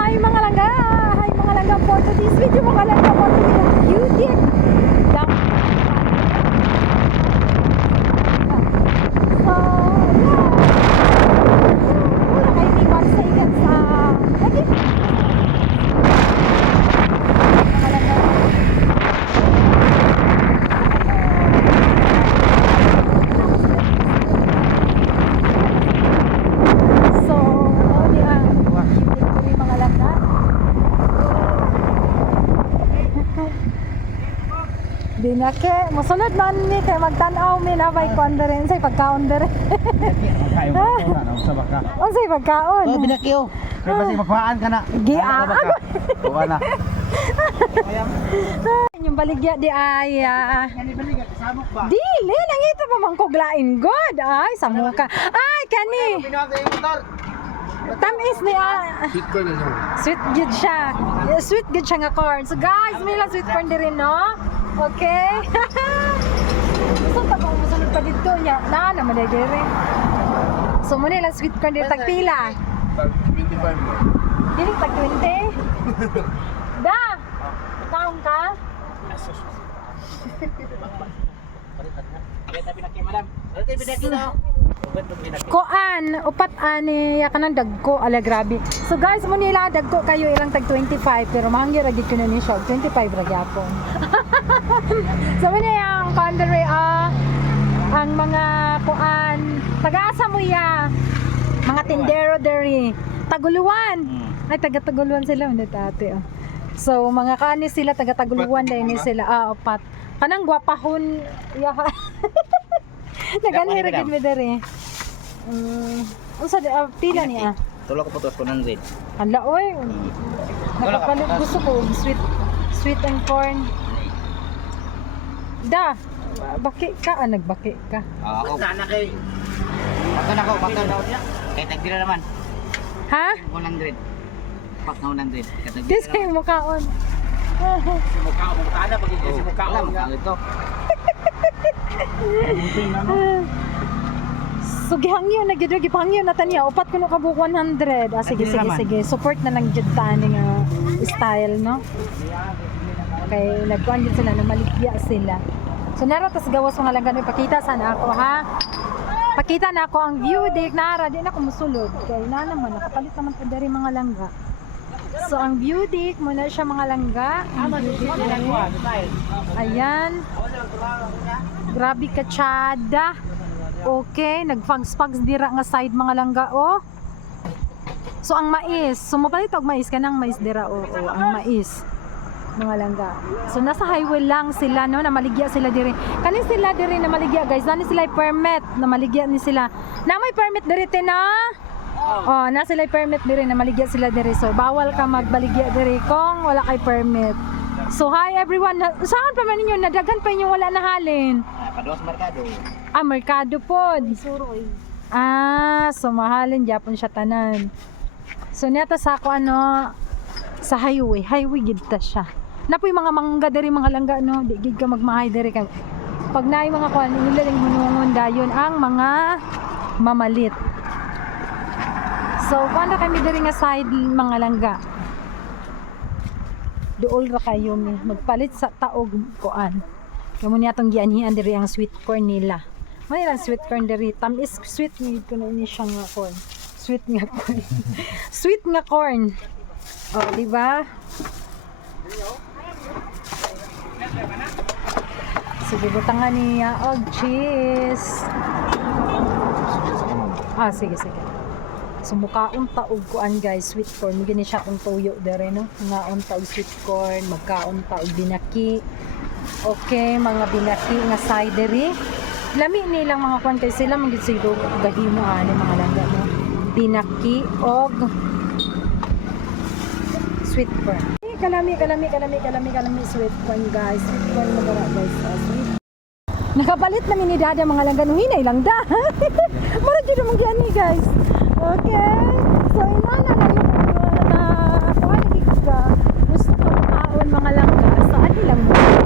Hi mga langga! Hi mga langga for today's video mga langga for today's beauty! Lang. So, yeah. Wala kayo iwan sa ikat sa... Lagi. Mga langga. So, ano di ang beauty ko rin mga langga. Na ke, musunod man ni kay magtanaw mi na bay kuan dere say pagkaon dere. Unsay pagkaon? Oh, binakyo. Kaya basi magkuhaan ka na. Giaan. Kuha na. Yung baligya di ay ah, ba? Dili, nangita pa man koglain god. Ay, sa muka. Ay, kani. Tamis ni ah. Na yun. Sweet good siya. Sweet good siya nga corn. So guys, may lang sweet corn din no? Okay? so pag musunod pa dito niya, na naman na dire. So muna lang sweet corn din tagpila. 25 mo. Dili tag 20. da. Taong ka? Koan, upat ani ya kanang dagko ala grabe. So guys, mo nila dagko kayo ilang tag 25 pero mangyo ra gid ko na ni siya 25 ra gyapon. So mo yung boundary ah ang mga kuan taga-asa mo ya? Mga tindero deri taguluan. Ay taga taguluan sila ulit ate oh. so mga kani sila taga taguluan dahil ni sila. Ah upat kanang gwapahon ya. Naganira gid mi dere um, unsa di- ah, pila niya? Tulog ko putos ko ng grade. hala oy. Nakapalit gusto ko sweet sweet and corn da baki ka ah, nagbaki ka Ah, ako. Sana kay. Patan ako, patan. Kay tagdira naman. ha 100. Pak na 100. Katagdira Kasi yung mukhaon. Mukha mo mukha na pag si mukha ko. Ito. So gihangyo na gid gipangyo na taniya upat kuno ka buok 100. Ah sige sige sige. Support na lang jud ta ani nga style no. Kay nagkuan jud sila na maligya sila. So nara tas gawas mga lang ganun pakita sana ako ha. Pakita na ako ang view di nara di na ko musulod kay na naman nakapalit naman ko dari mga langga. So ang view dik muna siya mga langga. Ayan. Grabe ka tsada. Okay, nagfags-fags dira nga side mga langga oh. So ang mais, sumapalit og mais kanang mais dira oh, oh ang mais mga langga. So nasa highway lang sila no na maligya sila diri. Kani sila diri na maligya guys, nani sila permit na maligya ni sila. Na may permit diri te na. Oh, na sila permit diri na maligya sila diri. So bawal ka magbaligya diri kung wala kay permit. So hi everyone, Na- saan pa man ninyo nadagan pa inyo wala na halin? Pados merkado. Ah, merkado pod. Ah, so mahalin Japon siya tanan. So neta sa ako ano sa highway, highway gid ta siya. Napoy mga mangga diri mga langga no, di gid ka magmahay diri kay pag naay mga kuan nila lang hunungon dayon ang mga mamalit. So kuan na kami diri nga side mga langga. Duol ra kayo mi magpalit sa taog kuan. Kamo niya tong gianhian diri ang sweet corn nila. May lang sweet corn diri. Tamis sweet nga ko na ini siya nga corn. Sweet nga corn. sweet nga corn. Oh, di ba? Sige, butangan niya og cheese. Ah, sige, sige. So, mukhaon taog kuan guys, sweet corn. Gini siya kung tuyo dere, no? Ngaon taog sweet corn, magkaon taog binaki. Okay, mga binaki nga cidery. Lami nilang mga kwan kay sila magid siguro gahimo ani mga langga no. Binaki og sweet corn. Eh, Kalami, kalami, kalami, kalami, kalami sweet corn guys. Sweet corn mo gara guys. ah, sweet. Nakapalit na ni dada mga langga no hinay lang da. Mara jud mo gyani guys. Okay. So inana na yung uh, na kuan ni. Gusto ko kaon mga langga. So ani lang mo.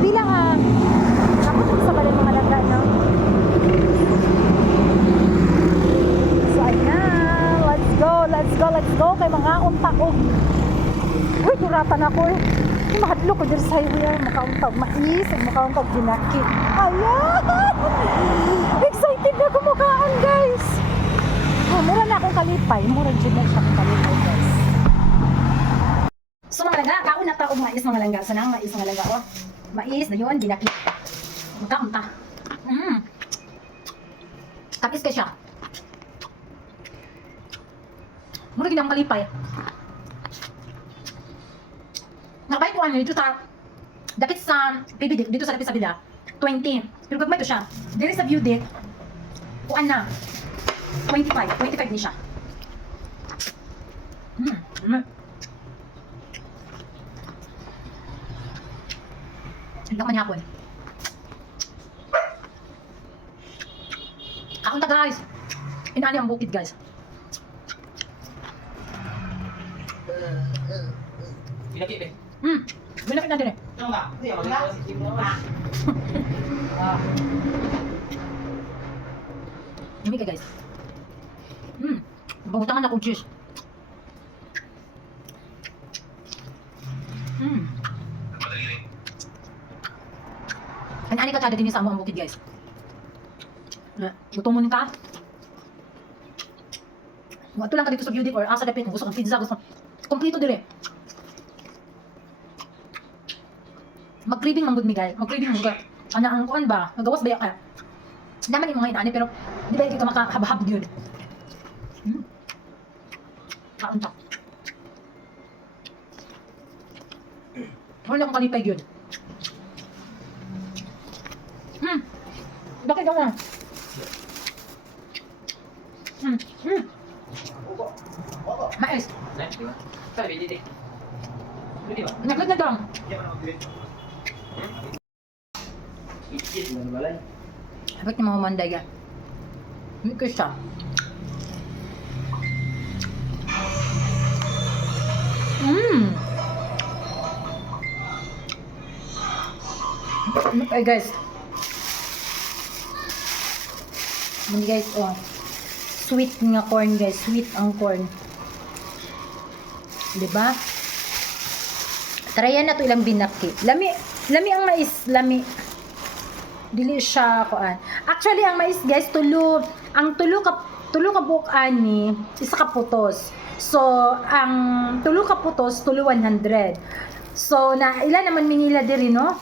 bilang ah, nakapag sa pala mga landa, no? So, ayun. Let's go, let's go, let's go kay mga untaog. Uy, duratan ako eh. Ko dito sa iyo eh. yan. Makauntag mais, eh. makauntag Excited na kumukaan, guys! Oh, mura na akong kalipay. Mura dyan na siya kalipay, guys. So, mga taong mais mga langga. Sanang mais mga langga. Oh. Mais na yun, ginaki. Magkaunta. Mm. Tapis ka siya. Mura ginang kalipay. Nakabay ko ano, dito sa Dapit sa PBD, dito sa dapit sa bila, 20. Pero gagmay to siya. Dili sa view deck, kuan na, 25. 25 ni siya. Hmm. Mm. Ang laman hapon. Kaunta guys. Inaani ang bukid guys. Pinakit eh. Hmm. Binapit natin eh. Ano nga? Hindi, wala. Yummy ka guys. Hmm. Bangutangan ako cheese. Ani ka kada din sa amo ang bukid guys. Na, gutomon ka. Wa lang ka dito sa beauty or asa dapit gusto kang pizza gusto. Kompleto dire. Mag-craving man gud mi guys. Mag-craving man gud. Ana ang kuan ba? Nagawas ba ka? Naman yung mga inaani pero di ba ka makahabahab yun? Hmm. Kaon ta. Wala akong kalipay yun. Hmm. Bakit ako? Hmm. Hmm. Mais. Naglag na dong. Bakit yung mga manday yan? Hindi ko siya. Mmm! Okay guys. Hindi guys, oh. Sweet nga corn guys. Sweet ang corn. Diba? Tarayan na to ilang binaki. Lami, lami ang mais. Lami dili siya kuan. Actually ang mais guys tulo ang tulo ka tulo ka buok ani isa ka putos. So ang tulo ka putos tulo 100. So na ila naman minila diri no?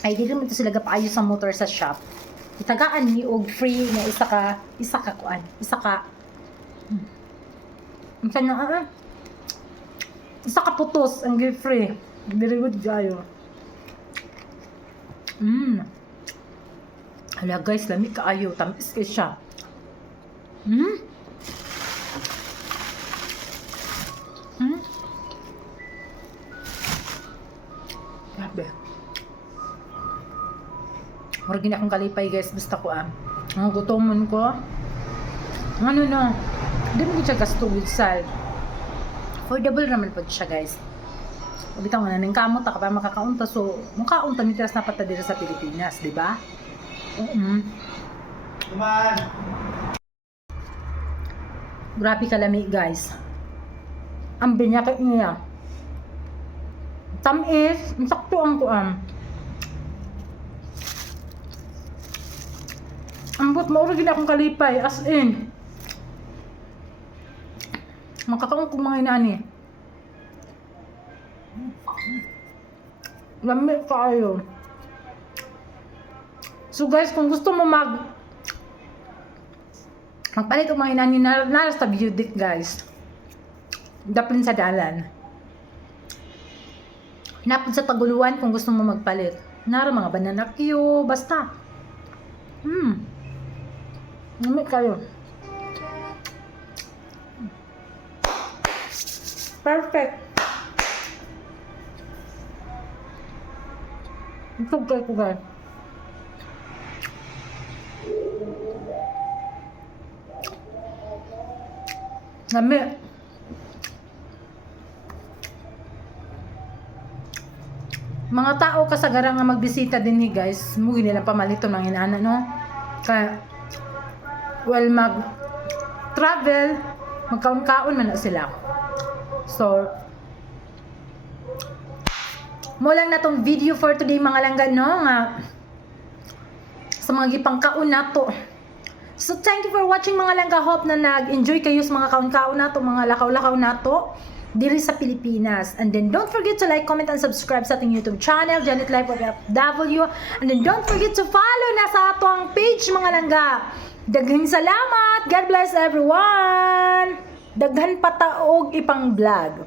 Ay dili mo to sila gapaayo sa motor sa shop. Itagaan ni og free nga isa ka isa ka kuan, isa ka hmm. Unsa na ah? Isa ka putos ang give free. Very good gayo. Mm. Hala guys, lamig kaayo. Tamis kay siya. Hmm? Gina akong kalipay guys. Basta ko ah. Ang gutomon ko. Ano no? Hindi mo siya gasto with salt. Affordable naman po siya guys. Bitaw nga na kamot ka pa makakaunta so mukhaunta mi na pata dito sa Pilipinas, di ba? Oo. Tuman! Grabe kalami guys. Ang binyakit niya. Tamis, ang sakto ang Ambot mo rin akong kalipay as in. Makakaon kong mga inani. Lami kayo. So guys, kung gusto mo mag magpalit og mga inani na naras sa beauty guys. Daplin sa dalan. Napod sa taguluan kung gusto mo magpalit. Nara mga banana basta. Hmm. Nami kayo. Perfect. Ito kayo ko guys. Nami. Mga tao kasagara nga magbisita din ni guys, mugi nila pamalito ng inana no. Kaya well mag travel, magkaon-kaon man na sila. So mo lang na tong video for today mga langga no nga sa mga gipangkaon nato. So thank you for watching mga langga. Hope na nag-enjoy kayo sa mga kaon-kaon nato, mga lakaw-lakaw nato diri sa Pilipinas. And then don't forget to like, comment, and subscribe sa ating YouTube channel, Janet Life of FW. And then don't forget to follow na sa ato ang page mga langga. Daghang salamat! God bless everyone! Daghan pataog ipang vlog.